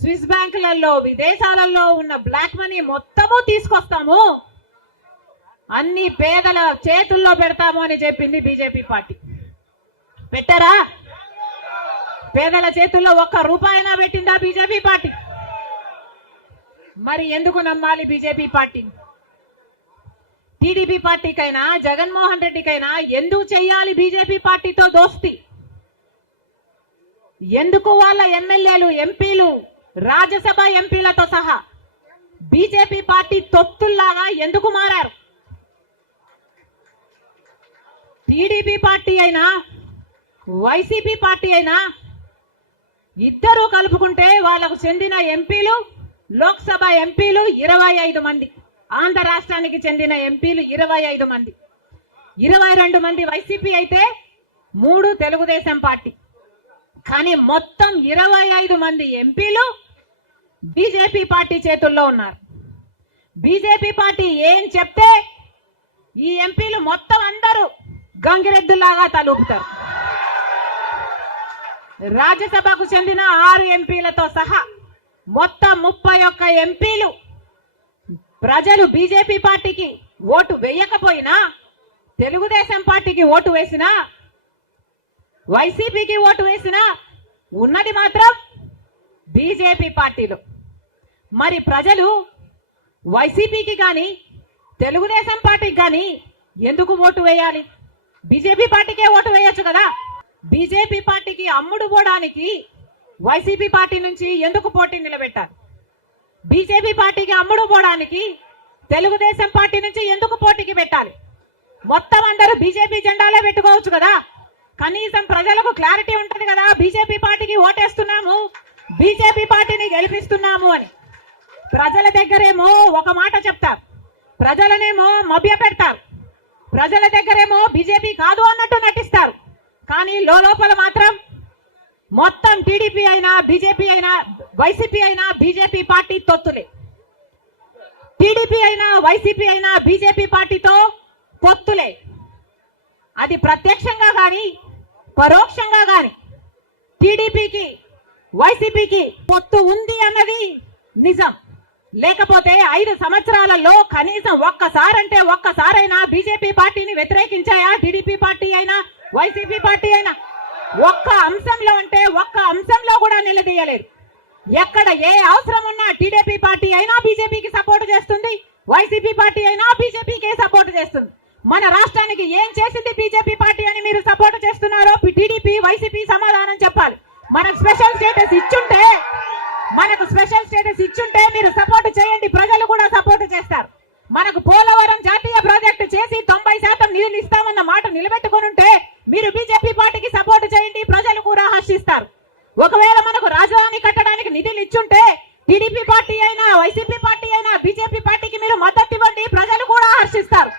Swiss బ్యాంకులలో విదేశాలలో ఉన్న బ్లాక్ మనీ మొత్తము తీసుకొస్తాము, అన్ని పేదల చేతుల్లో పెడతాము అని చెప్పింది బీజేపీ పార్టీ. పెట్టారా? పేదల చేతుల్లో ఒక్క రూపాయినా పెట్టిందా బీజేపీ పార్టీ? మరి ఎందుకు నమ్మాలి బీజేపీ పార్టీని? టీడీపీ పార్టీకైనా జగన్మోహన్ రెడ్డికైనా ఎందుకు చెయ్యాలి బీజేపీ పార్టీతో దోస్తి? ఎందుకు వాళ్ళ ఎమ్మెల్యేలు, ఎంపీలు, రాజ్యసభ ఎంపీలతో సహా బీజేపీ పార్టీ తొత్తుల్లాగా ఎందుకు మారారు? టీడీపీ పార్టీ అయినా వైసీపీ పార్టీ అయినా ఇద్దరు కలుపుకుంటే వాళ్ళకు చెందిన ఎంపీలు, లోక్సభ ఎంపీలు 25 మంది, ఆంధ్ర రాష్ట్రానికి చెందిన ఎంపీలు 25 మంది, 22 మంది వైసీపీ అయితే 3 తెలుగుదేశం పార్టీ. కానీ మొత్తం 25 మంది ఎంపీలు బీజేపీ పార్టీ చేతుల్లో ఉన్నారు. బీజేపీ పార్టీ ఏం చెప్తే ఈ ఎంపీలు మొత్తం అందరూ గంగిరెద్దులాగా తలూపుతారు. రాజ్యసభకు చెందిన 6 ఎంపీలతో సహా మొత్తం 31 ఎంపీలు ప్రజలు బీజేపీ పార్టీకి ఓటు వేయకపోయినా, తెలుగుదేశం పార్టీకి ఓటు వేసినా, వైసీపీకి ఓటు వేసినా ఉన్నది మాత్రం బీజేపీ పార్టీలో. మరి ప్రజలు వైసీపీకి కానీ తెలుగుదేశం పార్టీకి కానీ ఎందుకు ఓటు వేయాలి? బీజేపీ పార్టీకే ఓటు వేయొచ్చు కదా. బీజేపీ పార్టీకి అమ్ముడు పోవడానికి వైసీపీ పార్టీ నుంచి ఎందుకు పోటీ నిలబెట్టారు? బీజేపీ పార్టీకి అమ్ముడు పోవడానికి తెలుగుదేశం పార్టీ నుంచి ఎందుకు పోటీకి పెట్టాలి? మొత్తం అందరూ బీజేపీ జెండాలే పెట్టుకోవచ్చు కదా. కనీసం ప్రజలకు క్లారిటీ ఉంటది కదా, బీజేపీ పార్టీకి ఓటేస్తున్నాము, బీజేపీ పార్టీని గెలిపిస్తున్నాము అని. ప్రజల దగ్గరేమో ఒక మాట చెప్తారు, ప్రజలనేమో మభ్య పెడతారు, ప్రజల దగ్గరేమో బీజేపీ కాదు అన్నట్టు నటిస్తారు. కానీ లోపల మాత్రం మొత్తం టీడీపీ అయినా బీజేపీ అయినా వైసీపీ అయినా బీజేపీ పార్టీ తొత్తులే. టీడీపీ అయినా వైసీపీ అయినా బీజేపీ పార్టీతో పొత్తులే. అది ప్రత్యక్షంగా గాని పరోక్షంగా గాని టీడీపీకి వైసీపీకి పొత్తు ఉంది అన్నది నిజం. లేకపోతే 5 సంవత్సరాలలో కనీసం ఒక్కసారైనా బీజేపీ పార్టీని వ్యతిరేకించాయా? టీడీపీ పార్టీ అయినా వైసీపీ పార్టీ అయినా ఒక్క అంశంలో కూడా నిలదీయలేదు. ఎక్కడ ఏ అవసరం ఉన్నా టీడీపీ పార్టీ అయినా బీజేపీకి సపోర్ట్ చేస్తుంది, వైసీపీ పార్టీ అయినా బీజేపీకే సపోర్ట్ చేస్తుంది. మన రాష్ట్రానికి ఏం చేసింది బీజేపీ పార్టీ అని మీరు సపోర్ట్ చేస్తున్నారో టీడీపీ వైసీపీ సమాధానం చెప్పాలి. మనకు స్పెషల్ స్టేటస్ ఇచ్చుంటే మీరు సపోర్ట్ చేయండి, ప్రజలు కూడా సపోర్ట్ చేస్తారు. మనకు పోలవరం జాతీయ ప్రాజెక్టు చేసి 90% నిధులు ఇస్తామన్న మాట నిలబెట్టుకుని ఉంటే మీరు బీజేపీ పార్టీకి సపోర్ట్ చేయండి, ప్రజలు కూడా హర్షిస్తారు. ఒకవేళ మనకు రాజధాని కట్టడానికి నిధులు ఇచ్చుంటే టీడీపీ పార్టీ అయినా వైసీపీ పార్టీ అయినా బీజేపీ పార్టీకి మీరు మద్దతు ఇవ్వండి, ప్రజలు కూడా హర్షిస్తారు.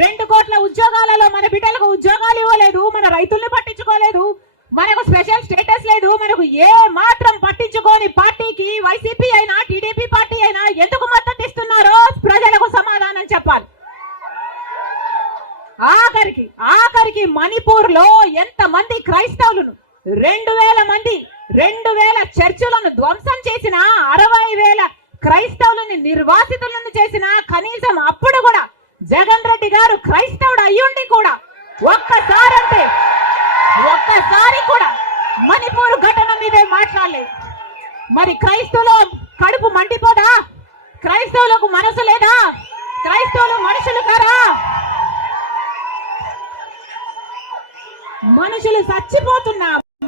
2 కోట్ల ఉద్యోగాలలో మన బిడ్డలకు ఉద్యోగాలు ఇవ్వలేదు, మన రైతుల్ని పట్టించుకోలేదు, మనకు స్పెషల్ స్టేటస్ లేదు, మనకు ఏ మాత్రం పట్టించుకోని పార్టీకి వైసీపీ అయినా టీడీపీ పార్టీ అయినా ఎందుకు మద్దతు ఇస్తున్నారో ప్రజలకు సమాధానం చెప్పాలి. ఆఖరికి మణిపూర్ లో ఎంతమంది క్రైస్తవులను 2000 చర్చిలను ధ్వంసం చేసిన, 60,000 క్రైస్తవులని నిర్వాసితులను చేసిన, కనీసం అప్పుడు కూడా జగన్ రెడ్డి గారు క్రైస్తవుడు అయ్యుండి కూడా ఒక్కసారి కూడా మణిపూర్ ఘటన మీదే మాట్లాడలేదు. మరి క్రైస్తవులు కడుపు మండిపోదా? క్రైస్తవులకు మనసు లేదా? క్రైస్తవులు మనుషులు కారా?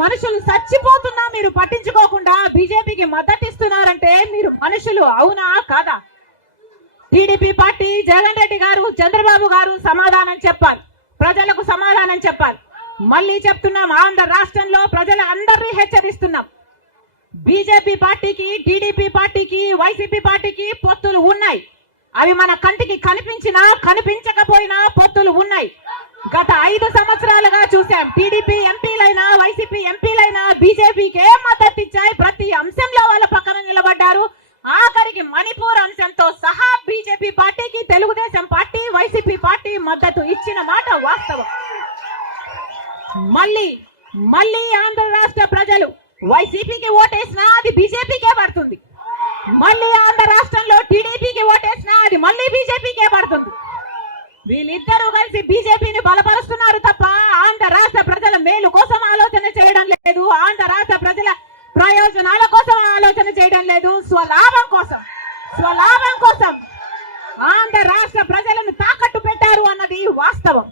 మనుషులు చచ్చిపోతున్నా మీరు పట్టించుకోకుండా బీజేపీకి మద్దతు ఇస్తున్నారంటే మీరు మనుషులు అవునా కాదా? టీడీపీ పార్టీ, జగన్ రెడ్డి గారు, చంద్రబాబు గారు సమాధానం చెప్పాలి, ప్రజలకు సమాధానం చెప్పాలి. మళ్ళీ చెప్తున్నాం, ఆంధ్ర రాష్ట్రంలో ప్రజలు అందరినీ హెచ్చరిస్తున్నాం, బీజేపీ పార్టీకి, టీడీపీ పార్టీకి, వైసీపీ పార్టీకి పొత్తులు ఉన్నాయి. అవి మన కంటికి కనిపించినా కనిపించకపోయినా పొత్తులు ఉన్నాయి. గత 5 సంవత్సరాలుగా చూసాం. టీడీపీ ఎంపీలైనా వైసీపీ ఎంపీలైనా బీజేపీకే మద్దతు ఇచ్చాయి, ప్రతి అంశంలో వాళ్ళ పక్కన నిలబడ్డారు. ఆఖరికి మణిపూర్ అంశంతో సహా బీజేపీ పార్టీకి తెలుగుదేశం పార్టీ, వైసీపీ పార్టీ మద్దతు ఇచ్చిన మాట వాస్తవం. మళ్ళీ ఆంధ్ర రాష్ట్ర ప్రజలు వైసీపీకి ఓటేసిన ఓటేసినా అది బీజేపీకే పడుతుంది. మళ్ళీ ఆంధ్ర రాష్ట్రంలో టీడీపీకి ఓటేసినా అది మళ్ళీ బీజేపీకే పడుతుంది. వీళ్ళిద్దరూ కలిసి బీజేపీని బలపరుస్తున్నారు తప్ప ఆంధ్ర రాష్ట్ర ప్రజల మేలు కోసం ఆలోచన చేయడం లేదు. ఆంధ్ర రాష్ట్ర ప్రజల ప్రయోజనాల కోసం ఆలోచన చేయడం లేదు. స్వలాభం కోసం ఆంధ్ర రాష్ట్ర ప్రజలను తాకట్టు పెట్టారు అన్నది వాస్తవం.